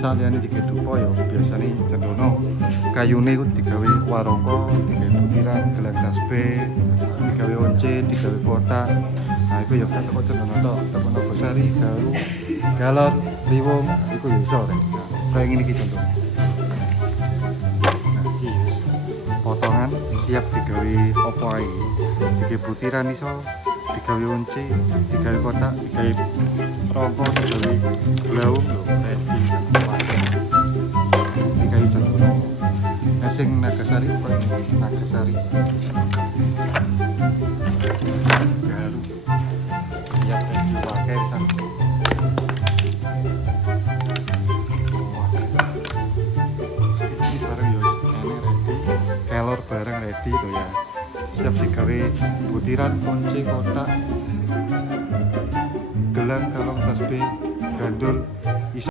saliyane digawe dupa ya biasane cendono kayune iku digawe warangka, digawe butiran, gelang tasbih, digawe once, digawe kotak. Nah iku ya gak teko cendono tok, teko Nogosari, Galuh, Galor, Liwung iku ya iso rek. Kayak ngene iki contoh. Nah iki wis potongan siap digawe opo ae. Digawe butiran iso, digawe once, digawe kotak, digawe rongko, digawe glaung lho ready. Digawe cendono. Nah sing Nagasari koyo Nagasari. Galuh. Siap ready pakai pisan. Sticky bareng yo ene ready. Kelor bareng ready to ya. Siap digawe butiran, kunci, kotak, gelang, kalung, tasbih, gandul,